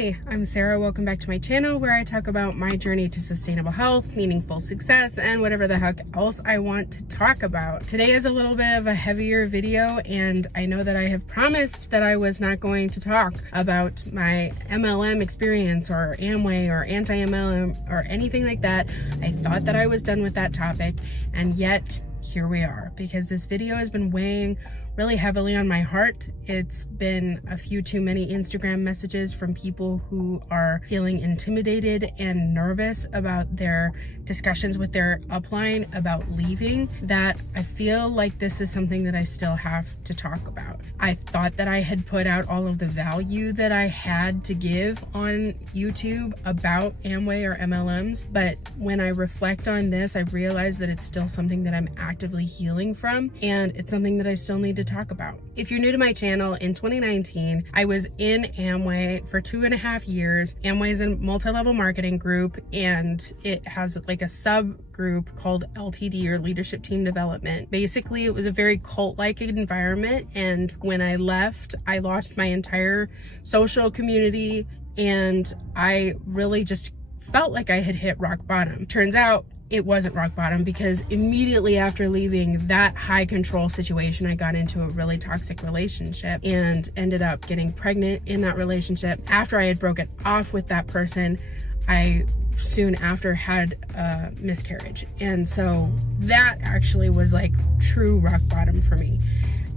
Hi, I'm Sarah. Welcome back to my channel where I talk about my journey to sustainable health, meaningful success, and whatever the heck else I want to talk about. Today is a little bit of a heavier video, and I know that I have promised that I was not going to talk about my MLM experience or Amway or Anti-MLM or anything like that. I thought that I was done with that topic, and yet here we are, because this video has been weighing really heavily on my heart. It's been a few too many Instagram messages from people who are feeling intimidated and nervous about their discussions with their upline about leaving, that I feel like this is something that I still have to talk about. I thought that I had put out all of the value that I had to give on YouTube about Amway or MLMs, but when I reflect on this, I realize that it's still something that I'm actively healing from, and it's something that I still need to talk about. If you're new to my channel, in 2019, I was in Amway for 2.5 years. Amway is a multi-level marketing group, and it has like a subgroup called LTD, or Leadership Team Development. Basically, it was a very cult-like environment, and when I left, I lost my entire social community, and I really just felt like I had hit rock bottom. Turns out, it wasn't rock bottom, because immediately after leaving that high control situation, I got into a really toxic relationship and ended up getting pregnant in that relationship. After I had broken off with that person, I soon after had a miscarriage. And so that actually was like true rock bottom for me.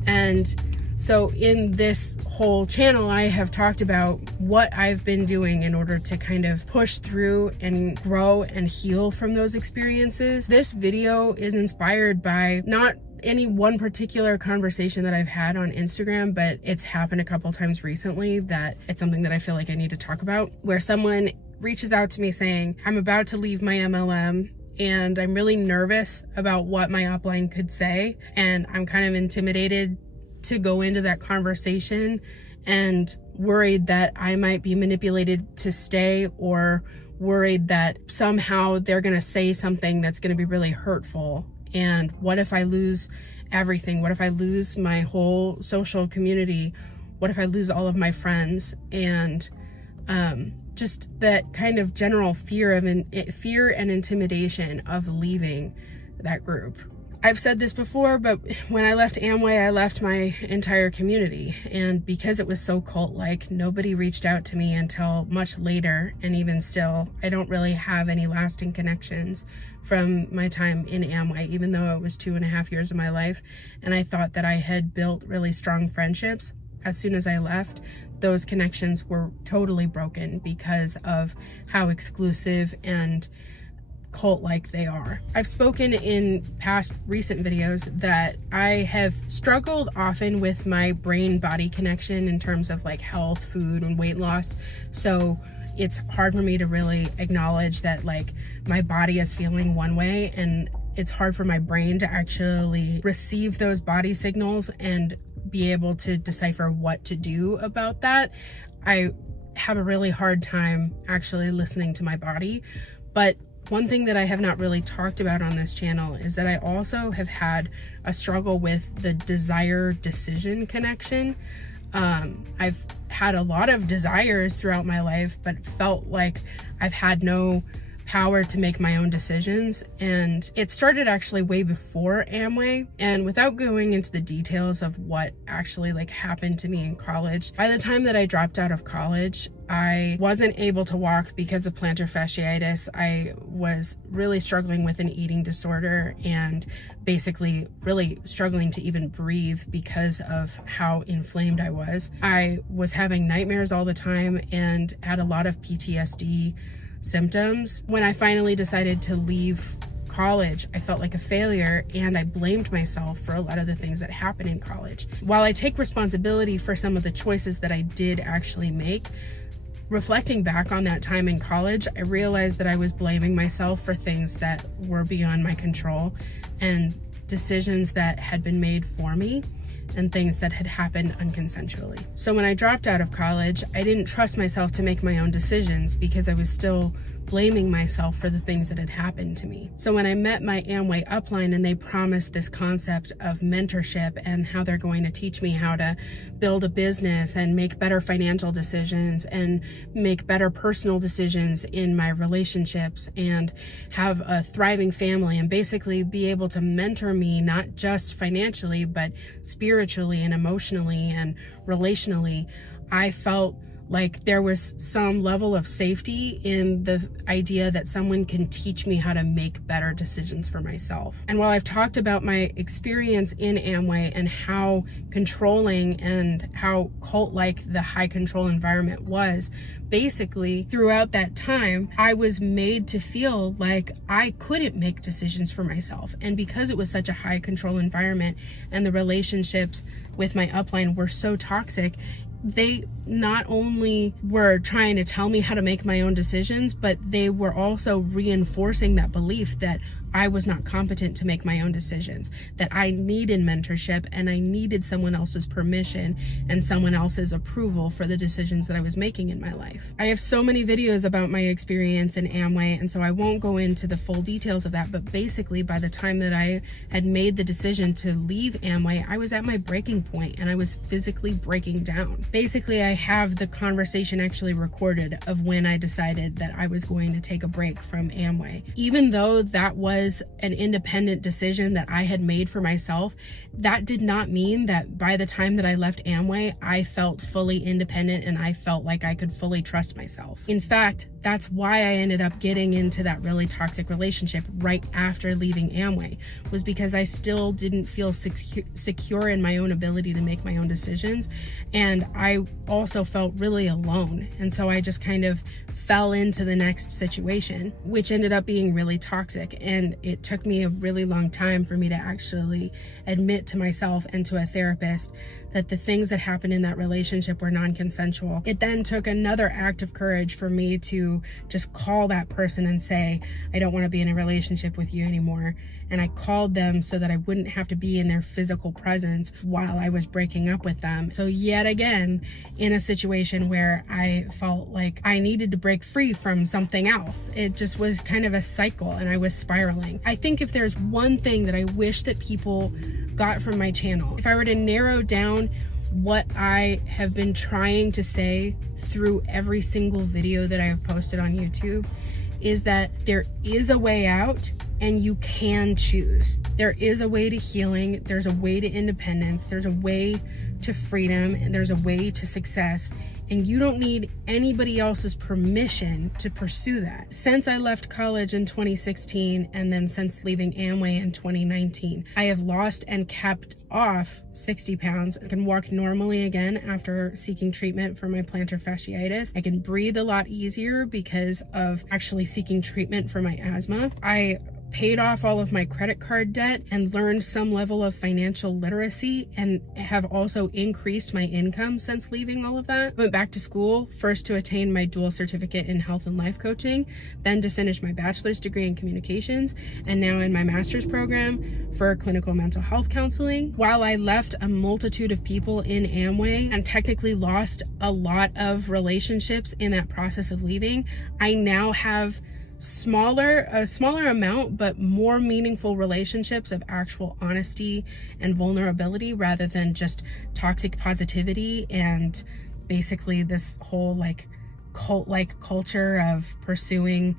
And so in this whole channel, I have talked about what I've been doing in order to kind of push through and grow and heal from those experiences. This video is inspired by not any one particular conversation that I've had on Instagram, but it's happened a couple times recently that it's something that I feel like I need to talk about, where someone reaches out to me saying, I'm about to leave my MLM, and I'm really nervous about what my upline could say, and I'm kind of intimidated to go into that conversation and worried that I might be manipulated to stay, or worried that somehow they're going to say something that's going to be really hurtful. And what if I lose everything? What if I lose my whole social community? What if I lose all of my friends? And just that kind of general fear and intimidation of leaving that group. I've said this before, but when I left Amway, I left my entire community. And because it was so cult-like, nobody reached out to me until much later. And even still, I don't really have any lasting connections from my time in Amway, even though it was 2.5 years of my life. And I thought that I had built really strong friendships. As soon as I left, those connections were totally broken because of how exclusive and cult-like they are. I've spoken in past recent videos that I have struggled often with my brain-body connection in terms of like health, food, and weight loss. So it's hard for me to really acknowledge that like my body is feeling one way, and it's hard for my brain to actually receive those body signals and be able to decipher what to do about that. I have a really hard time actually listening to my body. But one thing that I have not really talked about on this channel is that I also have had a struggle with the desire-decision connection. I've had a lot of desires throughout my life, but felt like I've had no power to make my own decisions. And it started actually way before Amway. And without going into the details of what actually like happened to me in college, by the time that I dropped out of college, I wasn't able to walk because of plantar fasciitis. I was really struggling with an eating disorder and basically really struggling to even breathe because of how inflamed I was. I was having nightmares all the time and had a lot of PTSD symptoms. When I finally decided to leave college, I felt like a failure, and I blamed myself for a lot of the things that happened in college. While I take responsibility for some of the choices that I did actually make, reflecting back on that time in college, I realized that I was blaming myself for things that were beyond my control and decisions that had been made for me and things that had happened unconsensually. So when I dropped out of college, I didn't trust myself to make my own decisions because I was still blaming myself for the things that had happened to me. So when I met my Amway upline and they promised this concept of mentorship and how they're going to teach me how to build a business and make better financial decisions and make better personal decisions in my relationships and have a thriving family and basically be able to mentor me, not just financially, but spiritually and emotionally and relationally, I felt like there was some level of safety in the idea that someone can teach me how to make better decisions for myself. And while I've talked about my experience in Amway and how controlling and how cult-like the high control environment was, basically throughout that time, I was made to feel like I couldn't make decisions for myself. And because it was such a high control environment and the relationships with my upline were so toxic, they not only were trying to tell me how to make my own decisions, but they were also reinforcing that belief that I was not competent to make my own decisions, that I needed mentorship and I needed someone else's permission and someone else's approval for the decisions that I was making in my life. I have so many videos about my experience in Amway, and so I won't go into the full details of that, but basically by the time that I had made the decision to leave Amway, I was at my breaking point and I was physically breaking down. Basically, I have the conversation actually recorded of when I decided that I was going to take a break from Amway. Even though that was an independent decision that I had made for myself, that did not mean that by the time that I left Amway, I felt fully independent and I felt like I could fully trust myself. In fact, that's why I ended up getting into that really toxic relationship right after leaving Amway, was because I still didn't feel secure in my own ability to make my own decisions. And I also felt really alone. And so I just kind of fell into the next situation, which ended up being really toxic. And it took me a really long time for me to actually admit to myself and to a therapist that the things that happened in that relationship were non-consensual. It then took another act of courage for me to just call that person and say, I don't want to be in a relationship with you anymore. And I called them so that I wouldn't have to be in their physical presence while I was breaking up with them. So yet again, in a situation where I felt like I needed to break free from something else. It just was kind of a cycle and I was spiraling. I think if there's one thing that I wish that people got from my channel, if I were to narrow down what I have been trying to say through every single video that I have posted on YouTube, is that there is a way out and you can choose. There is a way to healing, there's a way to independence, there's a way to freedom, and there's a way to success. And you don't need anybody else's permission to pursue that. Since I left college in 2016, and then since leaving Amway in 2019, I have lost and kept off 60 pounds. I can walk normally again after seeking treatment for my plantar fasciitis. I can breathe a lot easier because of actually seeking treatment for my asthma. I paid off all of my credit card debt and learned some level of financial literacy, and have also increased my income since leaving all of that. Went back to school, first to attain my dual certificate in health and life coaching, then to finish my bachelor's degree in communications, and now in my master's program for clinical mental health counseling. While I left a multitude of people in Amway and technically lost a lot of relationships in that process of leaving, I now have a smaller amount but more meaningful relationships of actual honesty and vulnerability, rather than just toxic positivity and basically this whole like cult-like culture of pursuing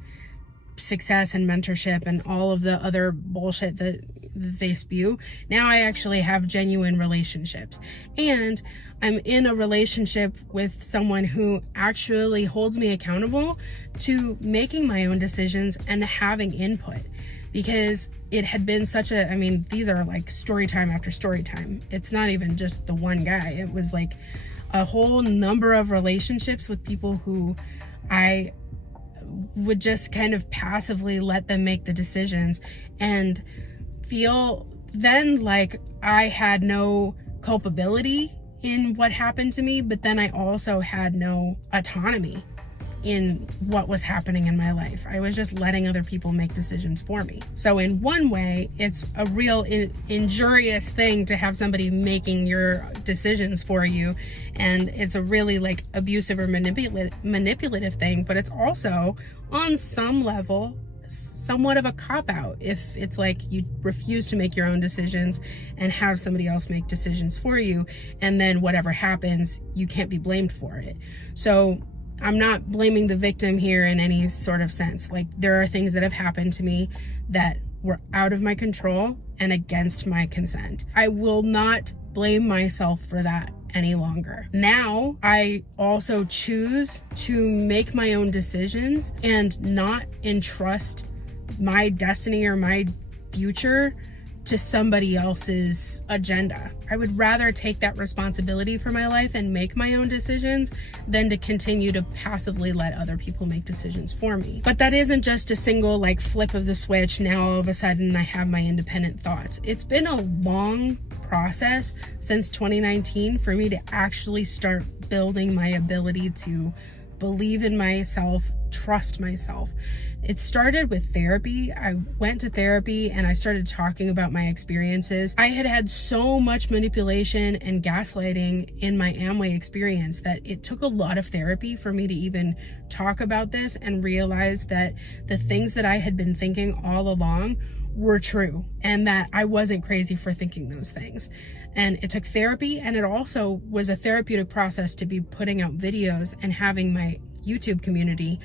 success and mentorship and all of the other bullshit that they spew. Now I actually have genuine relationships, and I'm in a relationship with someone who actually holds me accountable to making my own decisions and having input, because it had been such a, I mean, these are like story time after story time. It's not even just the one guy. It was like a whole number of relationships with people who I would just kind of passively let them make the decisions and feel then like I had no culpability in what happened to me, but then I also had no autonomy in what was happening in my life. I was just letting other people make decisions for me. So in one way, it's a real injurious thing to have somebody making your decisions for you. And it's a really like abusive or manipulative thing, but it's also on some level somewhat of a cop-out if it's like you refuse to make your own decisions and have somebody else make decisions for you, and then whatever happens, you can't be blamed for it. So I'm not blaming the victim here in any sort of sense. Like, there are things that have happened to me that were out of my control and against my consent. I will not blame myself for that any longer. Now, I also choose to make my own decisions and not entrust my destiny or my future to somebody else's agenda. I would rather take that responsibility for my life and make my own decisions than to continue to passively let other people make decisions for me. But that isn't just a single like flip of the switch. Now all of a sudden I have my independent thoughts. It's been a long process since 2019 for me to actually start building my ability to believe in myself, trust myself. It started with therapy. I went to therapy and I started talking about my experiences. I had had so much manipulation and gaslighting in my Amway experience that it took a lot of therapy for me to even talk about this and realize that the things that I had been thinking all along were true and that I wasn't crazy for thinking those things. And it took therapy, and it also was a therapeutic process to be putting out videos and having my YouTube community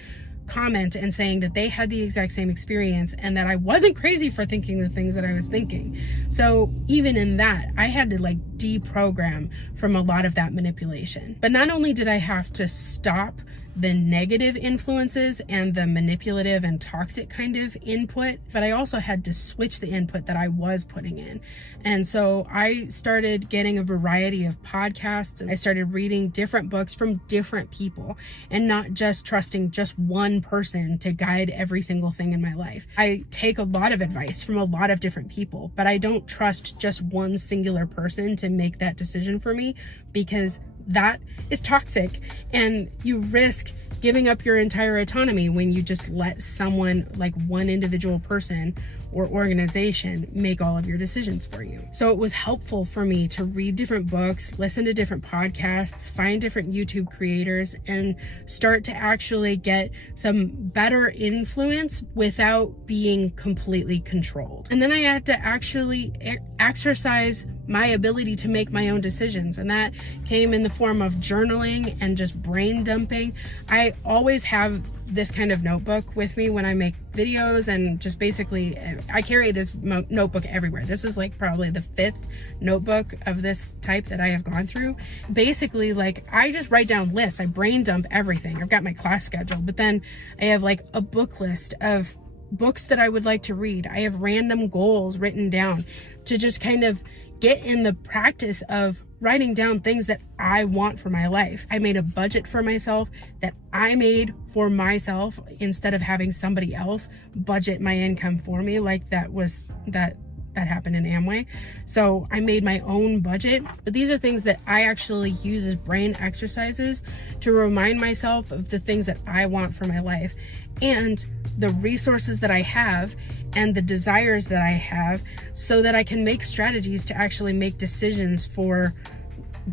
comment and saying that they had the exact same experience and that I wasn't crazy for thinking the things that I was thinking. So even in that, I had to like deprogram from a lot of that manipulation. But not only did I have to stop the negative influences and the manipulative and toxic kind of input, but I also had to switch the input that I was putting in. And so I started getting a variety of podcasts. I started reading different books from different people and not just trusting just one person to guide every single thing in my life. I take a lot of advice from a lot of different people, but I don't trust just one singular person to make that decision for me, because that is toxic and you risk giving up your entire autonomy when you just let someone, like one individual person or organization, make all of your decisions for you. So it was helpful for me to read different books, listen to different podcasts, find different YouTube creators, and start to actually get some better influence without being completely controlled. And then I had to actually exercise my ability to make my own decisions, and that came in the form of journaling and just brain dumping. I always have this kind of notebook with me when I make videos, and just basically I carry this notebook everywhere. This is like probably the 5th notebook of this type that I have gone through. Basically, like, I just write down lists. I brain dump everything. I've got my class schedule, but then I have like a book list of books that I would like to read. I have random goals written down to just kind of get in the practice of writing down things that I want for my life. I made a budget for myself that I made for myself instead of having somebody else budget my income for me, like that happened in Amway. So I made my own budget. But these are things that I actually use as brain exercises to remind myself of the things that I want for my life and the resources that I have and the desires that I have, so that I can make strategies to actually make decisions for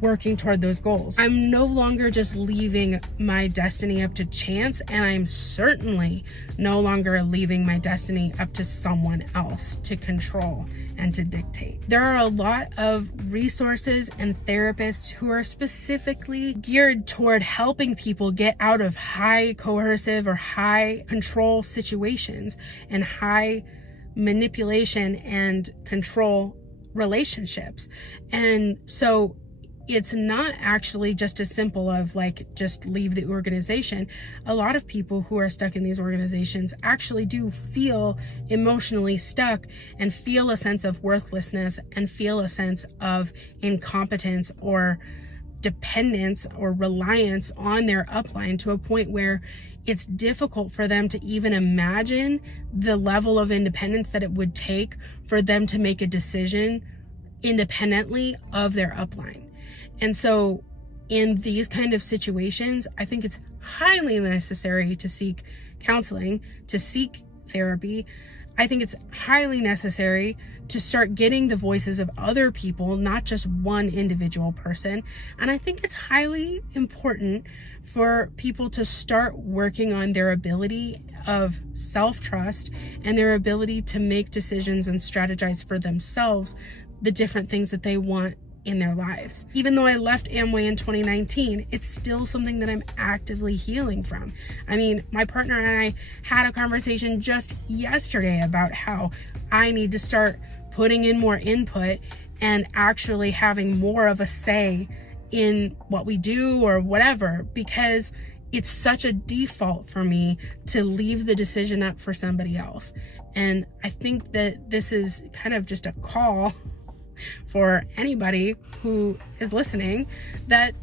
working toward those goals. I'm no longer just leaving my destiny up to chance, and I'm certainly no longer leaving my destiny up to someone else to control and to dictate. There are a lot of resources and therapists who are specifically geared toward helping people get out of high coercive or high control situations and high manipulation and control relationships. And so it's not actually just as simple of like, just leave the organization. A lot of people who are stuck in these organizations actually do feel emotionally stuck and feel a sense of worthlessness and feel a sense of incompetence or dependence or reliance on their upline, to a point where it's difficult for them to even imagine the level of independence that it would take for them to make a decision independently of their upline. And so in these kind of situations, I think it's highly necessary to seek counseling, to seek therapy. I think it's highly necessary to start getting the voices of other people, not just one individual person. And I think it's highly important for people to start working on their ability of self-trust and their ability to make decisions and strategize for themselves the different things that they want in their lives. Even though I left Amway in 2019, it's still something that I'm actively healing from. I mean, my partner and I had a conversation just yesterday about how I need to start putting in more input and actually having more of a say in what we do or whatever, because it's such a default for me to leave the decision up for somebody else. And I think that this is kind of just a call for anybody who is listening, that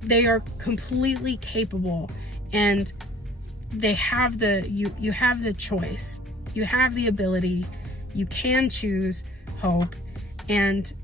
they are completely capable and they have you have the choice, you have the ability, you can choose hope, and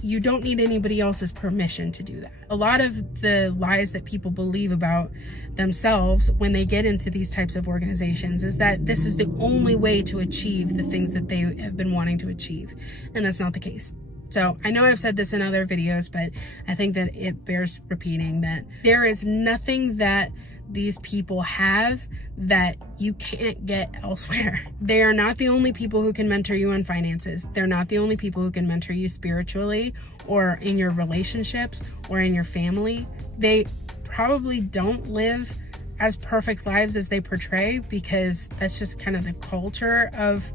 you don't need anybody else's permission to do that. A lot of the lies that people believe about themselves when they get into these types of organizations is that this is the only way to achieve the things that they have been wanting to achieve, and that's not the case. So I know I've said this in other videos, but I think that it bears repeating that there is nothing that these people have that you can't get elsewhere. They are not the only people who can mentor you on finances. They're not the only people who can mentor you spiritually or in your relationships or in your family. They probably don't live as perfect lives as they portray, because that's just kind of the culture of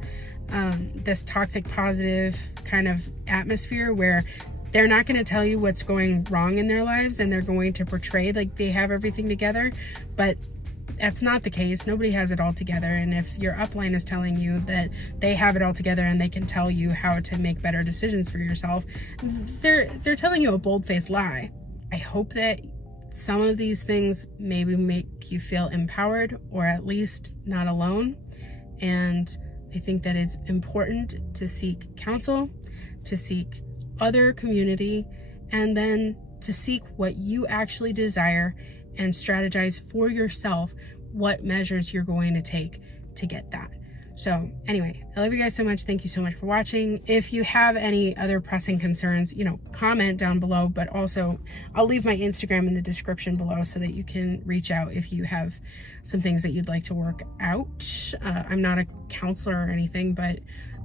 this toxic positive kind of atmosphere where they're not going to tell you what's going wrong in their lives, and they're going to portray like they have everything together, but that's not the case. Nobody has it all together. And if your upline is telling you that they have it all together and they can tell you how to make better decisions for yourself, they're telling you a bold-faced lie. I hope that some of these things maybe make you feel empowered, or at least not alone. And I think that it's important to seek counsel, to seek other community, and then to seek what you actually desire and strategize for yourself what measures you're going to take to get that. So anyway, I love you guys so much. Thank you so much for watching. If you have any other pressing concerns, comment down below, but also I'll leave my Instagram in the description below so that you can reach out if you have some things that you'd like to work out. I'm not a counselor or anything, but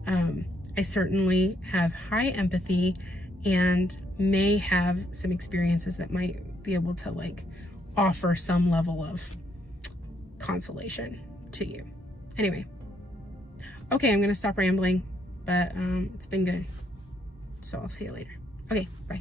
I certainly have high empathy and may have some experiences that might be able to offer some level of consolation to you. Anyway. Okay, I'm going to stop rambling, but it's been good. So I'll see you later. Okay, bye.